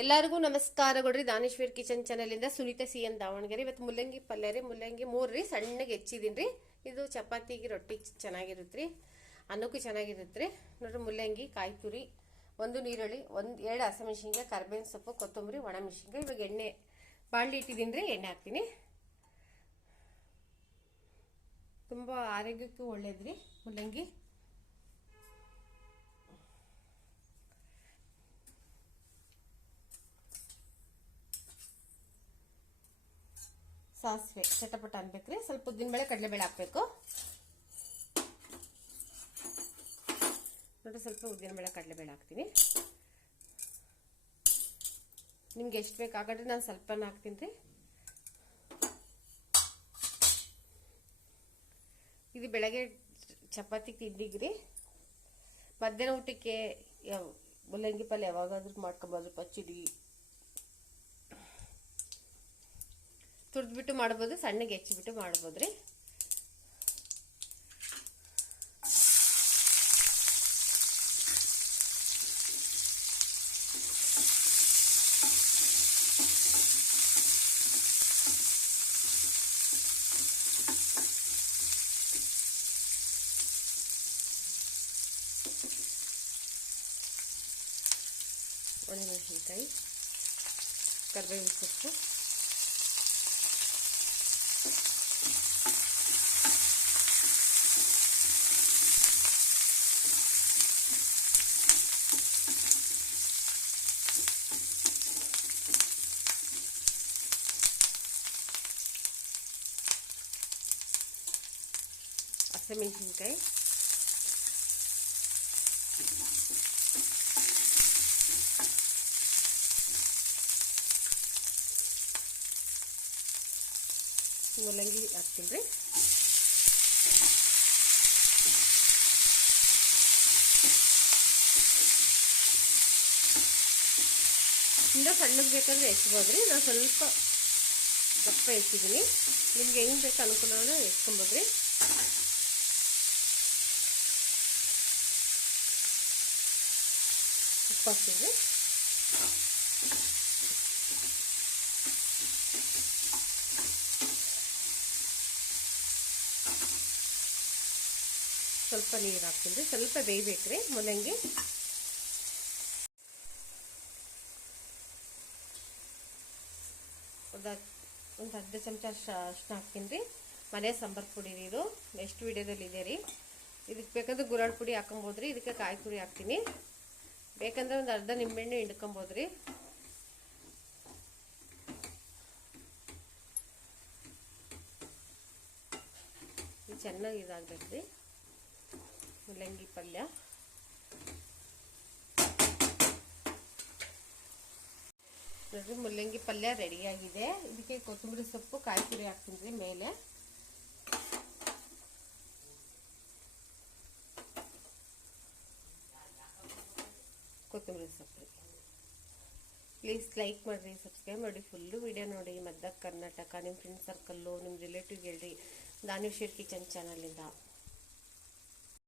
ಎಲ್ಲರಿಗೂ ನಮಸ್ಕಾರಗಳ್ರಿ. Daneshwar kitchen channel ಇಂದ Sunita C N Davanagere. ಇವತ್ತು ಮುಲ್ಲಂಗಿ ಪಲ್ಯ ರೀ. ಮುಲ್ಲಂಗಿ 3 ರೀ ಸಣ್ಣಗೆ ಹೆಚ್ಚಿದೀನಿ. ಇದು ಚಪಾತಿಗೆ ರೊಟ್ಟಿ ಚೆನ್ನಾಗಿರುತ್ತೆ, ಅನ್ನಕ್ಕೂ ಚೆನ್ನಾಗಿರುತ್ತೆ. ನೋಡ್ರಿ, ಮುಲ್ಲಂಗಿ, ಕಾಯಿ ತುರಿ, ಒಂದು ನೀರುಳ್ಳಿ, 2 ಹಸಿಮೆಣಸಿನಕಾಯಿ, ಕರಿಬೇವಿನ ಸೊಪ್ಪು, ಕೊತ್ತಂಬರಿ, ಒಣ ಮೆಣಸಿನಕಾಯಿ. ಇವಾಗ ಎಣ್ಣೆ ಬಾಣಲಿ ಇಟ್ಟಿದ್ದೀನಿ ರೀ, ಎಣ್ಣೆ ಹಾಕ್ತೀನಿ. ತುಂಬಾ ಆರೋಗ್ಯಕ್ಕೂ ಒಳ್ಳೇದ್ರಿ ಮುಲ್ಲಂಗಿ. ಸಾಸಿವೆ ಚಟಪಟ ಅನ್ಬೇಕ್ರಿ. ಸ್ವಲ್ಪ ಉದ್ದಿನಬೇಳೆ, ಕಡಲೆಬೇಳೆ ಹಾಕ್ಬೇಕು ನೋಡ್ರಿ. ಸ್ವಲ್ಪ ಉದ್ದಿನಬೇಳೆ, ಕಡಲೆಬೇಳೆ ಹಾಕ್ತೀನಿ. ನಿಮ್ಗೆ ಎಷ್ಟು ಬೇಕಾಗಟ್ರೆ ನಾನು ಸ್ವಲ್ಪನ ಹಾಕ್ತೀನಿ ರೀ. ಇದು ಬೆಳಗ್ಗೆ ಚಪಾತಿ ತಿಂಡಿಗ್ರಿ. ಮಧ್ಯಾಹ್ನ ಊಟಕ್ಕೆ ಮುಲ್ಲಂಗಿ ಪಲ್ಯ ಯಾವಾಗಾದ್ರೂ ಮಾಡ್ಕೊಬೋದು. ಪಚ್ಚಡಿ ತುರ್ದ್ಬಿಟ್ಟು ಮಾಡ್ಬೋದು, ಸಣ್ಣಗೆ ಹೆಚ್ಚಿಬಿಟ್ಟು ಮಾಡ್ಬೋದ್ರಿ. ಒಣಮೆಣಸಿನಕಾಯಿ, ಕರಿಬೇವಿನ ಸೊಪ್ಪು, ಹಸಿಮೆಣಸಿನಕಾಯಿ, ಮುಲ್ಲಂಗಿ ಹಾಕ್ತೀನಿ ರೀ. ಇನ್ನೂ ಸಣ್ಣಗೆ ಬೇಕಾದ್ರೆ ಹೆಚ್ಚಿಬೋದ್ರಿ. ನಾನು ಸ್ವಲ್ಪ ದಪ್ಪ ಹೆಚ್ಚಿದ್ದೀನಿ. ನಿಮ್ಗೆ ಹೆಂಗೆ ಬೇಕು ಅನುಕೂಲ ಹೆಚ್ಚಿಕೊಬೋದ್ರಿ. ಉಪ್ಪು ಹಾಕ್ತೀನಿ. ಸ್ವಲ್ಪ ನೀರು ಹಾಕ್ತೀನಿ. ಸ್ವಲ್ಪ ಬೇಯಬೇಕ್ರಿ ಮುಲ್ಲಂಗಿ. ಒಂದು ಅರ್ಧ ಚಮಚ ಅಷ್ಟು ಹಾಕ್ತೀನಿ ರೀ. ಮನೆ ಸಾಂಬಾರು ಪುಡಿ ರೀ. ಇದು ನೆಕ್ಸ್ಟ್ ವಿಡಿಯೋದಲ್ಲಿ ಇದೆ ರೀ. ಇದಕ್ಕೆ ಬೇಕಾದ್ರೆ ಗುರಾಳ್ ಪುಡಿ ಹಾಕೊಬೋದ್ರಿ. ಇದಕ್ಕೆ ಕಾಯಿ ತುರಿ ಹಾಕ್ತೀನಿ. ಬೇಕಂದ್ರೆ ಒಂದು ಅರ್ಧ ನಿಂಬೆಹಣ್ಣು ಹಿಂಡ್ಕೊಬೋದ್ರಿ. ಇದು ಚೆನ್ನಾಗಿ ಇದಾಗಬೇಕ್ರಿ ಮುಲ್ಲಂಗಿ ಪಲ್ಯ. ನೋಡ್ರಿ, ಮುಲ್ಲಂಗಿ ಪಲ್ಯ ರೆಡಿಯಾಗಿದೆ. ಇದಕ್ಕೆ ಕೊತ್ತಂಬರಿ ಸೊಪ್ಪು, ಕಾಯಿ ತುರಿ ಹಾಕ್ತೀನಿ ರೀ ಮೇಲೆ. ಕೊತ್ತಂಬರಿ ಸೊಪ್ಪು. ಪ್ಲೀಸ್ ಲೈಕ್ ಮಾಡಿರಿ, ಸಬ್ಸ್ಕ್ರೈಬ್ ಮಾಡಿ, ಫುಲ್ಲು ವಿಡಿಯೋ ನೋಡಿ. ಮಧ್ಯ ಕರ್ನಾಟಕ ನಿಮ್ಮ ಫ್ರೆಂಡ್ ಸರ್ಕಲ್ಲು, ನಿಮ್ಮ ರಿಲೇಟಿವ್ಗೆ ಹೇಳ್ರಿ ದಾನೇಶ್ವರ್ ಕಿಚನ್ ಚಾನಲಿಂದ.